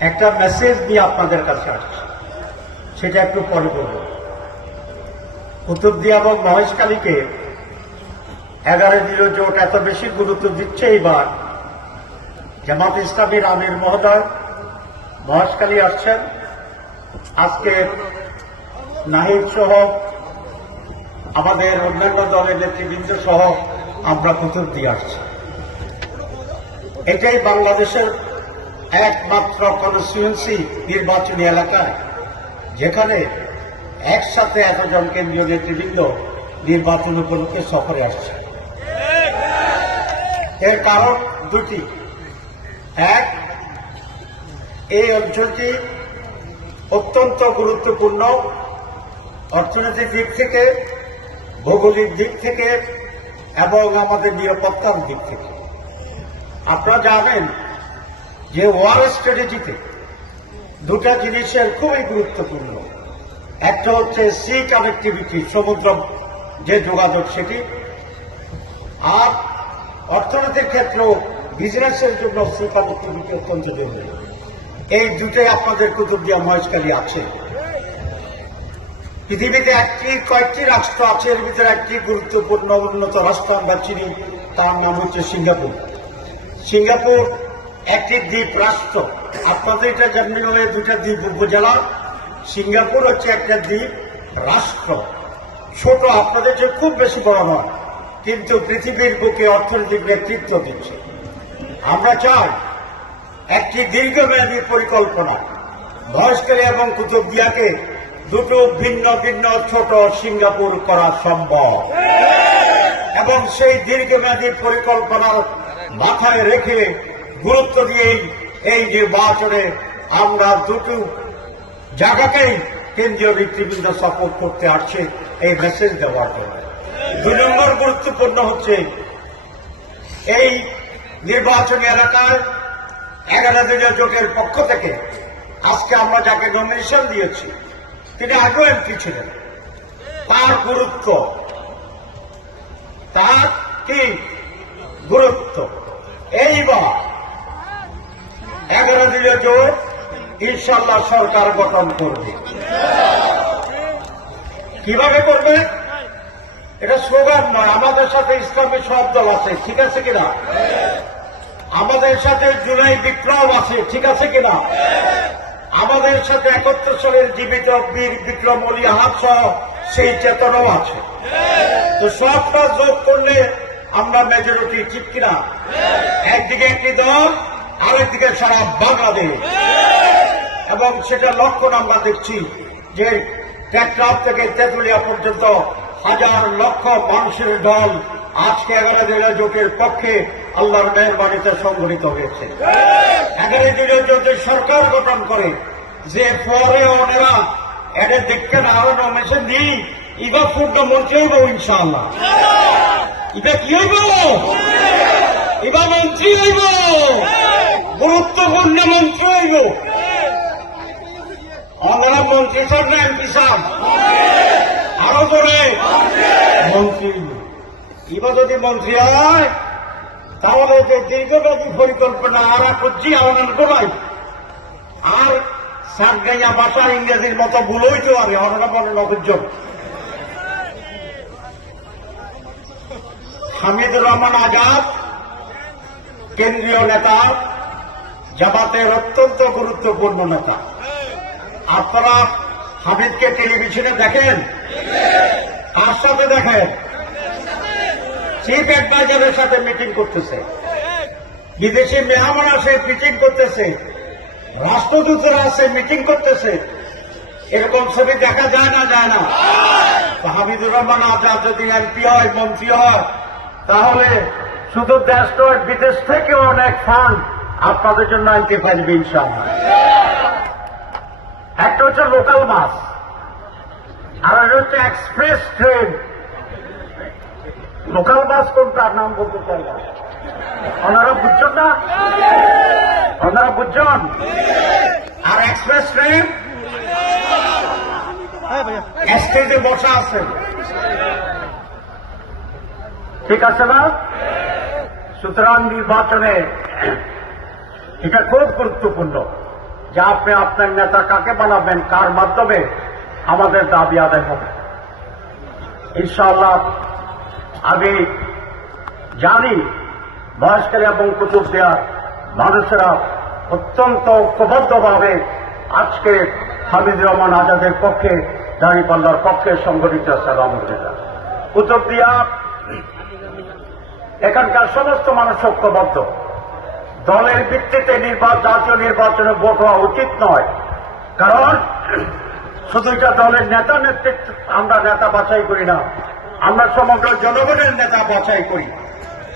একটা মেসেজ দিয়ে আপনাদের কাছে আসছে। সেটা একটু পরে বলব। কুতুবদিয়া এবং মহেশকালীকে এগারো দিল জোট এত বেশি গুরুত্ব দিচ্ছে এইবার। জামাত ইসলামীর আমির মহোদয় মহেশকালী আসছেন। আজকে নাহিদ সহ আমাদের অন্যান্য দলের নেতৃবৃন্দ সহ আমরা কুতুব দিয়ে আসছি। এটাই বাংলাদেশের একমাত্র কনস্টিটুয়েন্সি নির্বাচনী এলাকায়, যেখানে একসাথে এতজন কেন্দ্রীয় নেতৃবৃন্দ নির্বাচন উপলক্ষে সফরে আসছে। এর কারণ দুটি। এক, এই অঞ্চলটি অত্যন্ত গুরুত্বপূর্ণ অর্থনৈতিক দিক থেকে, ভৌগোলিক দিক থেকে এবং আমাদের নিরাপত্তার দিক থেকে। আপনারা জানেন যে ওয়ার স্ট্র্যাটেজিতে দুটা জিনিসের খুবই গুরুত্বপূর্ণ। একটা হচ্ছে সি কানেক্টিভিটি সমুদ্র যে যোগাযোগ সেটি। আর অর্থনীতির ক্ষেত্রেও বিজনেসের জন্য সি কানেক্টিভিটি অত্যন্ত জরুরি। এই দুটোই আপনাদের কুতুবদিয়া মহেশকালী আছে। পৃথিবীতে একটি, কয়েকটি রাষ্ট্র আছে, এর ভিতরে একটি গুরুত্বপূর্ণ উন্নত রাষ্ট্র, আমরা চিনি, তার নাম হচ্ছে সিঙ্গাপুর। সিঙ্গাপুর একটি দ্বীপ রাষ্ট্র। আপনাদের এটা জানলে হলে দুটা দ্বীপ উপজেলা। সিঙ্গাপুর হচ্ছে একটা দ্বীপ রাষ্ট্র। ছোট, আপনাদের যে খুব বেশি বড় নয়, কিন্তু পৃথিবীর বুকে অর্থনৈতিক নেতৃত্ব দিচ্ছে। আমরা চাই একটি দীর্ঘমেয়াদী পরিকল্পনা। মহেশকালী এবং কুতুবদিয়াকে দুটো ভিন্ন ভিন্ন ছোট সিঙ্গাপুর করা সম্ভব। এবং সেই দীর্ঘমেয়াদী পরিকল্পনার মাথায় রেখে গুরুত্ব দিয়েই এই নির্বাচনে আমরা দুটো জায়গাকেই কেন্দ্রীয় নেতৃবৃন্দ সাপোর্ট করতে আসছে, এই মেসেজ দেওয়ার জন্য। দুই নম্বর গুরুত্বপূর্ণ হচ্ছে, এই নির্বাচনী এলাকায় এগারো দিনের জোটের পক্ষ থেকে আজকে আমরা যাকে নমিনেশন দিয়েছি, তিনি আগেও এমপি ছিলেন। তার গুরুত্ব, তার কি গুরুত্ব? এইবার এগারো দিনের জোট ইনশাল্লাহ সরকার গঠন করবে। কীভাবে করবে? এটা স্লোগান নয়, আমাদের সাথে ইসলামী সব দল আছে, ঠিক আছে কিনা? আমাদের সাথে জুলাই বিপ্লব আছে, ঠিক আছে কিনা? আমাদের সাথে একত্র সালের জীবিত বীর বিক্রম অলি আহাদ সহ সেই চেতনাও আছে। তো সবটা যোগ করলে আমরা মেজরিটি ঠিক কিনা? একদিকে একটি দল আরেকদিকে সারা বাংলাদেশ। এবং সেটা লক্ষণ আমরা দেখছি যে টেকনাফ থেকে তেঁতুলিয়া পর্যন্ত হাজার লক্ষ মানুষের দল আজকে এগারো দিনের জোটের পক্ষে আল্লাহর মেহরবানিতে সংগঠিত হয়েছে। এগারো দিনের জোটে সরকার গঠন করে, যে পরে ওনারা এটা দেখতে না আরও নমেশন দিই ইবা পূর্ণ মন্ত্রী হইব ইনশাআল্লাহ। এটা কি হইব? এবার মন্ত্রী হইব। গুরুত্বপূর্ণ মন্ত্রী হইব। আমরা মন্ত্রী সব না এমপি সাহেব। আরও জোরে মন্ত্রী। এবার যদি মন্ত্রী হয়, তাহলে যে দীর্ঘব্যাপী পরিকল্পনা আর করছি আমার গোলাই আর সাতগাইয়া ভাষা ইংরেজির মতো ভুল হইতে পারে অনেক মনে নবজন হামিদুর রহমান আজাদ, কেন্দ্রীয় নেতা জামাতের অত্যন্ত গুরুত্বপূর্ণ নেতা। আপনারা হামিদকে টেলিভিশনে দেখেন? কার সাথে দেখেন? চিফ অ্যাডভাইজারের সাথে মিটিং করতেছে। বিদেশি মেহমান আসে, মিটিং করতেছে। রাষ্ট্রদূতরা আসে, মিটিং করতেছে। এরকম ছবি দেখা যায় না যায় না? হামিদুর রহমান আজাদ যদি এমপি হয়, মন্ত্রী হয়, তাহলে শুধু দেশ নয়, বিদেশ থেকেও অনেক ফান্ড আপনাদের জন্য আনতে পারবে ইনশাআল্লাহ। একটা হচ্ছে লোকাল বাস, আর হচ্ছে এক্সপ্রেস ট্রেন। লোকাল বাস কোনটার নাম বলতে চাই না। ওনারা বুঝছেন না? ওনারা বুঝছেন? আর এক্সপ্রেস ট্রেন? স্টেজে বসা আছে। ঠিক আছে না? সুতরাং নির্বাচনে এটা খুব গুরুত্বপূর্ণ যে আপনি আপনার নেতা কাকে বানাবেন, কার মাধ্যমে আমাদের দাবি আদায় হবে। ইনশাআল্লাহ, আমি জানি মহেশখালী এবং কুতুবদিয়া মানুষেরা অত্যন্ত ঐক্যবদ্ধভাবে আজকে হামিদ রহমান আজাদের পক্ষে দাঁড়িপাল্লার পক্ষে সংগঠিত আছে আলহামদুলিল্লাহ। কুতুবদিয়া, এখানকার সমস্ত মানুষ ঐক্যবদ্ধ। দলের ভিত্তিতে নির্বাচন, জাতীয় নির্বাচনে ভোট হওয়া উচিত নয়। কারণ শুধু এটা দলের নেতা নেতৃত্ব, আমরা নেতা বাছাই করি না। আমরা সমগ্র জনগণের নেতা বাছাই করি।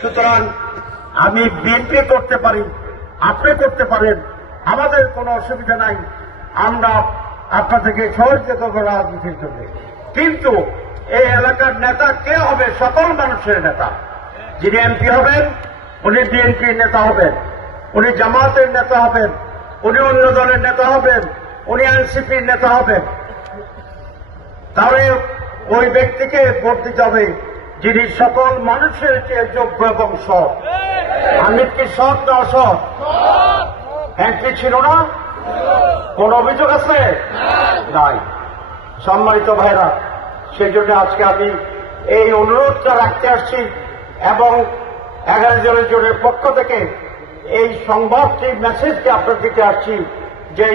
সুতরাং আমি বিএনপি করতে পারি, আপনি করতে পারেন, আমাদের কোনো অসুবিধা নাই। আমরা আপনাদেরকে সহযোগিতা করব রাজনীতির জন্য। কিন্তু এই এলাকার নেতা কে হবে? সকল মানুষের নেতা। যিনি এমপি হবেন, উনি বিএনপির নেতা হবেন। উনি জামাতের নেতা হবেন, উনি অন্য দলের নেতা হবেন, উনি এনসিপির নেতা হবেন। তাহলে ওই ব্যক্তিকে ভোট দিতে হবে যিনি সকল মানুষের চেয়ে যোগ্য এবং সৎ। আমি কি সৎ না অসৎ? এমপি ছিল না? কোন অভিযোগ আছে? নাই। সম্মানিত ভাইরা সেই জন্য আজকে আমি এই অনুরোধটা রাখতে আসছি এবং এগারো জনের জনের পক্ষ থেকে এই সংবাদটি মেসেজটি আপনার দিতে আসছি যে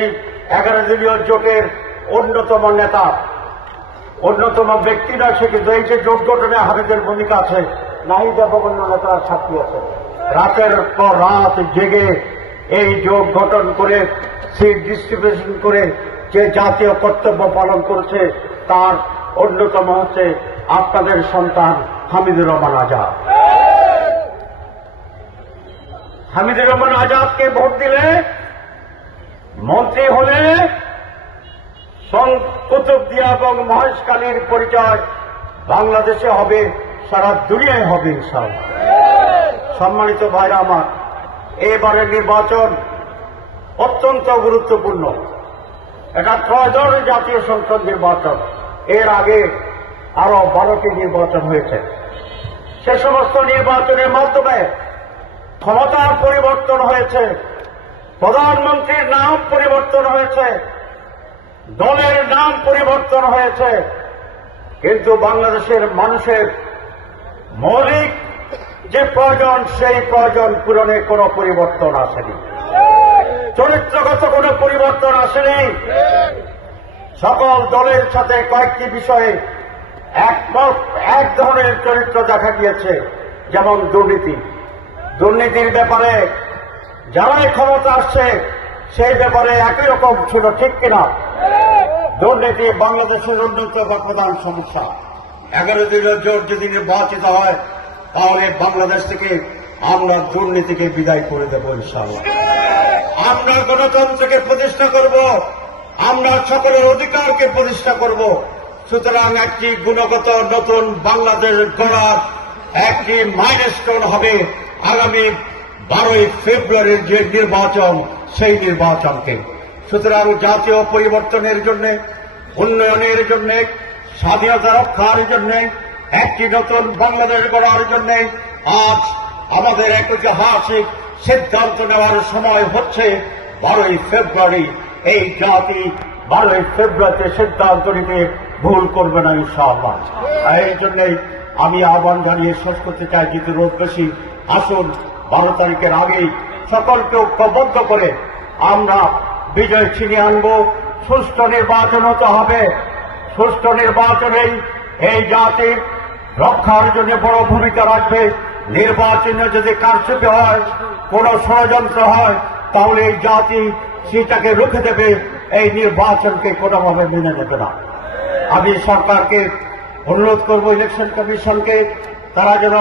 এগারো দলীয় জোটের অন্যতম নেতা, অন্যতম ব্যক্তি নয় সে কিন্তু এই যে জোট গঠনে হাবিদের ভূমিকা আছে, নাহিদ এবং অন্য নেতারা সাক্ষী আছে। রাতের পর রাত জেগে এই জোট গঠন করে সিট ডিস্ট্রিবিউশন করে যে জাতীয় কর্তব্য পালন করেছে, তার অন্যতম হচ্ছে আপনাদের সন্তান হামিদুর রহমান আজাদ। হামিদুর রহমান আজাদকে ভোট দিলে, মন্ত্রী হলে কুতুবদিয়া এবং মহেশকালীর পরিচয় বাংলাদেশে হবে, সারা দুনিয়ায় হবে ইনশাআল্লাহ। সম্মানিত ভাইরা আমার, এবারের নির্বাচন অত্যন্ত গুরুত্বপূর্ণ। এটা ত্রয়োদশ জাতীয় সংসদ নির্বাচন। এর আগে আরও বারোটি নির্বাচন হয়েছে। সে সমস্ত নির্বাচনের মাধ্যমে ক্ষমতার পরিবর্তন হয়েছে। প্রধানমন্ত্রীর নাম পরিবর্তন হয়েছে। দলের নাম পরিবর্তন হয়েছে। কিন্তু বাংলাদেশের মানুষের মৌলিক যে প্রয়োজন, সেই প্রয়োজন পূরণে কোনো পরিবর্তন আসেনি। চরিত্রগত কোনো পরিবর্তন আসেনি। সকল দলের সাথে কয়েকটি বিষয়ে এক ধরনের চরিত্র দেখা গিয়েছে, যেমন দুর্নীতি। দুর্নীতির ব্যাপারে যারাই ক্ষমতা আসছে, সেই ব্যাপারে একই রকম ছিল, ঠিক কিনা? দুর্নীতি বাংলাদেশের অন্যতম প্রধান সমস্যা। এগারো দিনের জোর যদি নির্বাচিত হয়, তাহলে বাংলাদেশ থেকে আমরা দুর্নীতিকে বিদায় করে দেব, ইনশাআল্লাহ। আমরা গণতন্ত্রকে প্রতিষ্ঠা করব, আমরা সকলের অধিকারকে প্রতিষ্ঠা করব। সুতরাং একটি গুণগত নতুন বাংলাদেশ গড়ার একটি মাইলস্টোন হবে। আগামী বারোই ফেব্রুয়ারির যে নির্বাচন, সেই নির্বাচনকে। সুতরাং জাতীয় পরিবর্তনের জন্য, উন্নয়নের জন্য স্বাধীনতা রক্ষার জন্য, একটি নতুন বাংলাদেশ গড়ার জন্য আজ আমাদের এক ঐতিহাসিক সিদ্ধান্ত নেওয়ার সময় হচ্ছে বারোই ফেব্রুয়ারি। এই জাতি বারোই ফেব্রুয়ারিতে সিদ্ধান্ত নিতে ভুল করবে না, ইনশাআল্লাহ। এই জন্যই আমি আহ্বান জানিয়ে শেষ করতে চাই যেহেতু রোদ বেশি। আসুন, বারো তারিখের আগেই সকলকে ঐক্যবদ্ধ করে আমরা বিজয় ছিনিয়ে আনব। সুষ্ঠু নির্বাচন হতে হবে। সুষ্ঠু নির্বাচনেই এই জাতির রক্ষার জন্য বড় ভূমিকা রাখবে। নির্বাচনে যদি কারচুপি হয়, কোন ষড়যন্ত্র হয়, তাহলে এই জাতি সেটাকে রুখে দেবে। এই নির্বাচনকে কোনোভাবে মেনে নেবে না। আমি সরকারকে অনুরোধ করব ইলেকশন কমিশনকে, তারা যেন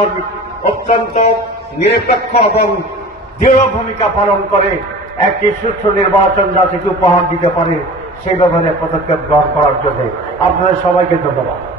অত্যন্ত নিরপেক্ষ এবং দৃঢ় ভূমিকা পালন করে, একটি সুষ্ঠু নির্বাচন যাতে উপহার দিতে পারে, সেই ব্যাপারে পদক্ষেপ গ্রহণ করার জন্য। আপনাদের সবাইকে ধন্যবাদ।